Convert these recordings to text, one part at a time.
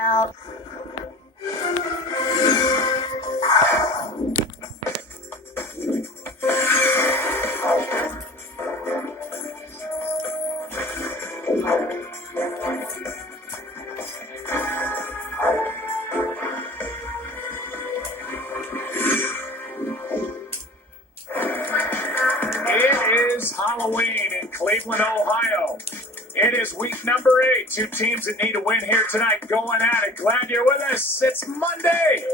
Out. It is Halloween in Cleveland, Ohio. It is week number 8. Two teams that need to win here tonight going at it. Glad you're with us. It's Monday.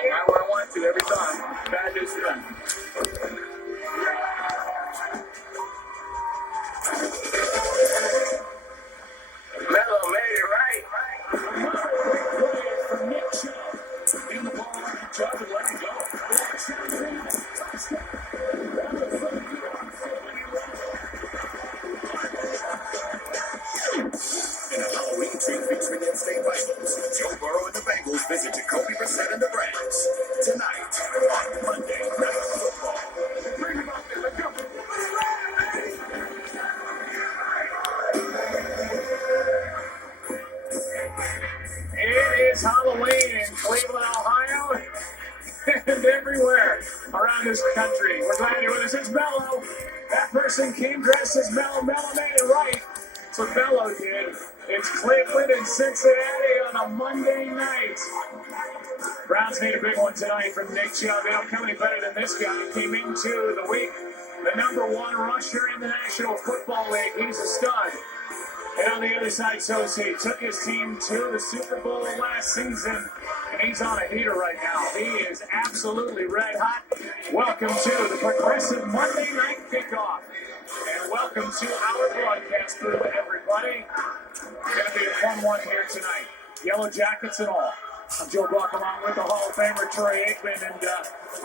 I want to every time. Bad news for them. Melo made it right. From Nick Chubb. In the ball on Chubb and let him go. In a Halloween treat featuring in-state rivals, Joe Burrow and the Bengals visit Jacoby Brissett and the Rams. Tonight on Monday Night Football. Bring him up there, let's go. It is Halloween in Cleveland, Ohio, and everywhere around this country. We're glad you're with us. It's Mello. That person came dressed as Mello. Mello made it right. That's what Mello did. It's Cleveland and Cincinnati on a Monday night. Browns need a big one tonight from Nick Chubb. They don't come any better than this guy. He came into the week the number 1 rusher in the National Football League. He's a stud. And on the other side, Sosi took his team to the Super Bowl last season, and he's on a heater right now. He is absolutely red hot. Welcome to the Progressive Monday Night Kickoff. And welcome to our broadcast crew, everybody. It's going to be a fun one here tonight. Yellow Jackets and all. I'm Joe Buck along with the Hall of Famer Troy Aikman, and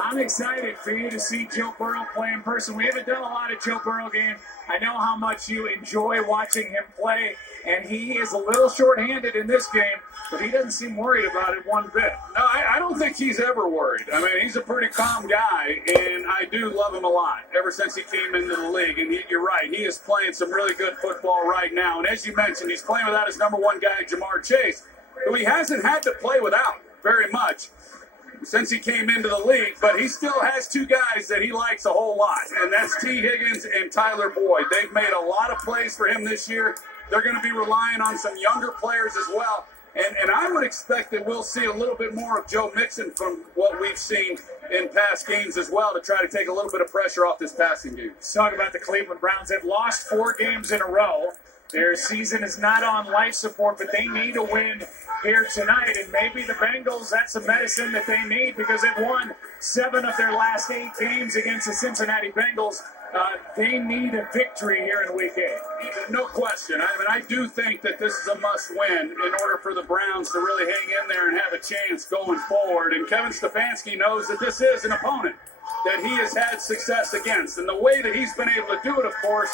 I'm excited for you to see Joe Burrow play in person. We haven't done a lot of Joe Burrow games. I know how much you enjoy watching him play, and he is a little short-handed in this game, but he doesn't seem worried about it one bit. No, I don't think he's ever worried. I mean, he's a pretty calm guy, and I do love him a lot ever since he came into the league. And you're right, he is playing some really good football right now. And as you mentioned, he's playing without his number 1 guy, Jamar Chase, who he hasn't had to play without very much since he came into the league, but he still has 2 guys that he likes a whole lot, and that's T. Higgins and Tyler Boyd. They've made a lot of plays for him this year. They're going to be relying on some younger players as well, and I would expect that we'll see a little bit more of Joe Mixon from what we've seen in past games as well to try to take a little bit of pressure off this passing game. Let's talk about the Cleveland Browns. They've lost 4 games in a row. Their season is not on life support, but they need a win here tonight. And maybe the Bengals, that's the medicine that they need because they've won 7 of their last 8 games against the Cincinnati Bengals. They need a victory here in Week 8. No question. I mean, I do think that this is a must-win in order for the Browns to really hang in there and have a chance going forward. And Kevin Stefanski knows that this is an opponent that he has had success against. And the way that he's been able to do it, of course,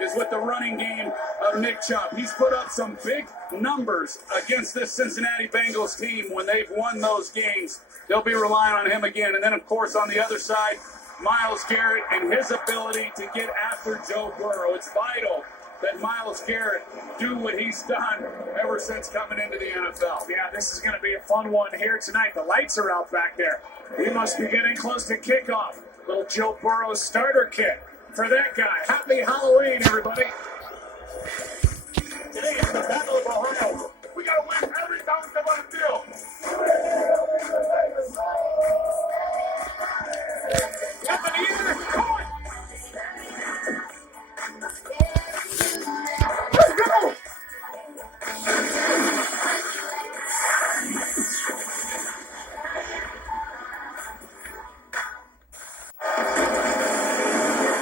is with the running game of Nick Chubb. He's put up some big numbers against this Cincinnati Bengals team when they've won those games. They'll be relying on him again. And then, of course, on the other side, Myles Garrett and his ability to get after Joe Burrow. It's vital that Myles Garrett do what he's done ever since coming into the NFL. Yeah, this is going to be a fun one here tonight. The lights are out back there. We must be getting close to kickoff. Little Joe Burrow starter kit for that guy. Happy Halloween, everybody. Today is the Battle of Ohio. We got to win every down step on the field. Up in the air. Come on. Let's go!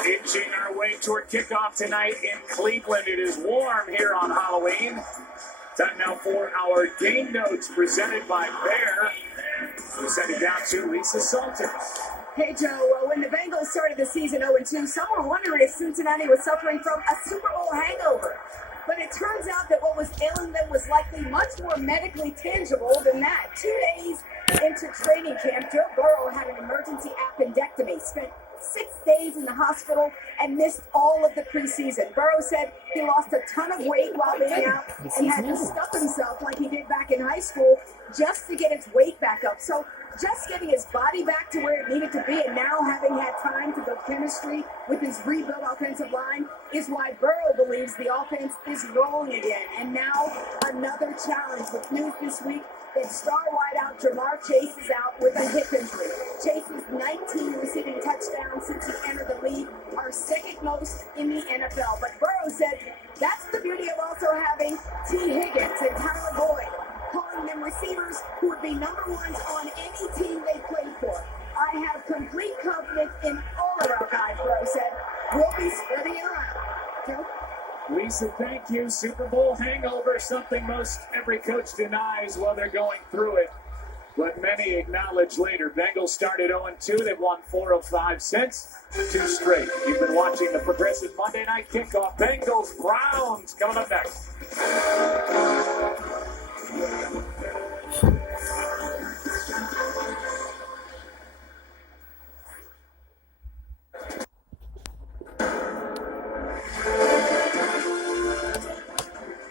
Inching our way toward kickoff tonight in Cleveland. It is warm here on Halloween. Time now for our game notes presented by Bear. We're sending down to Lisa Salters. Hey, Joe. When the Bengals started the season 0-2, some were wondering if Cincinnati was suffering from a Super Bowl hangover. But it turns out that what was ailing them was likely much more medically tangible than that. 2 days into training camp, Joe Burrow had an emergency appendectomy, spent 6 days in the hospital and missed all of the preseason. Burrow said he lost a ton of weight while being out and had to stuff himself like he did back in high school just to get his weight back up. So just getting his body back to where it needed to be and now having had time to build chemistry with his rebuilt offensive line is why Burrow believes the offense is rolling again. And now another challenge with news this week that star wideout Jamar Chase is out with a hip injury. Chase's 19 receiving touchdowns since he entered the league are second most in the NFL. But Burrow said that's the beauty of also having T. Higgins and Tyler Boyd, calling them receivers who would be number ones on any team they played for. I have complete confidence in all of our guys, Burrow said. We'll be spreading it around. Joe? Lisa, thank you. Super Bowl hangover, something most every coach denies while they're going through it, but many acknowledge later. Bengals started 0-2. They've won 4 of 5 since, 2 straight. You've been watching the Progressive Monday Night Kickoff. Bengals Browns coming up next.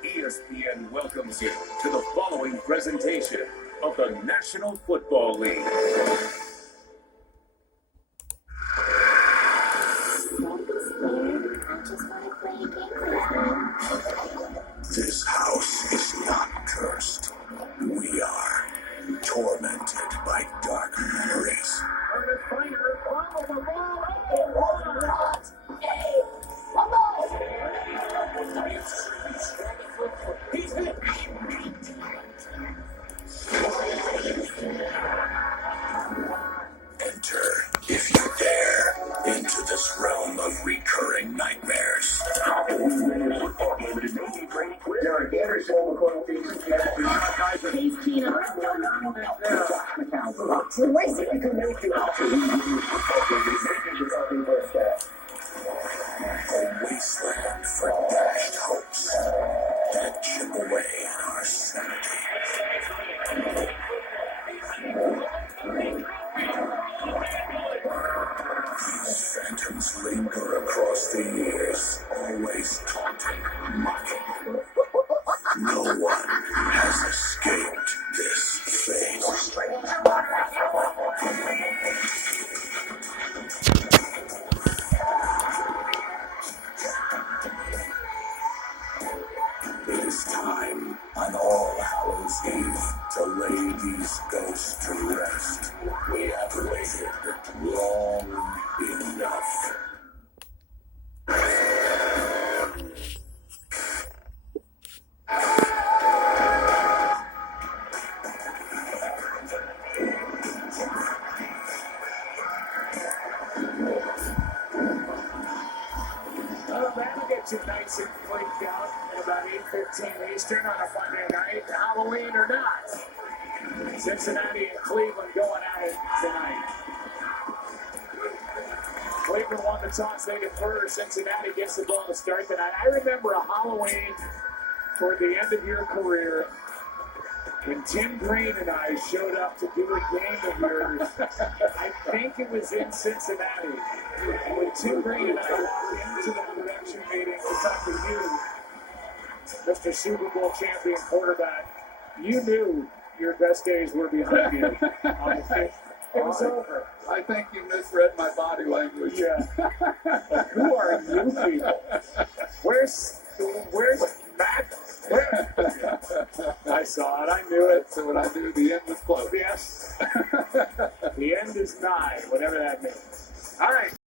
ESPN welcomes you to the following presentation of the National Football League. This house is not cursed. We are tormented by dark memories. He's hit. Enter, if you dare, into this realm of recurring nightmares. A wasteland for dashed hopes that chip away at our sanity. These phantoms linger across the years, always taunting, mocking. No one has escaped this fate. It is time on All Hallows Eve to lay these ghosts to rest. We have waited long enough. That'll get you nice and flaked out at about 8:15 Eastern on a Monday night, Halloween or not. Cincinnati and Cleveland going at it tonight. Cleveland won the toss, they defer. Cincinnati gets the ball to start tonight. I remember a Halloween toward the end of your career when Tim Green and I showed up to do a game of yours. I think it was in Cincinnati. When Tim Green and I walked into the production meeting to talk to you, Mr. Super Bowl champion quarterback, you knew your best days were behind you on the field. It was over. I think you misread my body language. Yeah. Who are you people? Where's Matt? I saw it. I knew it. So what I knew, the end was close. Yes. The end is nigh, whatever that means. All right.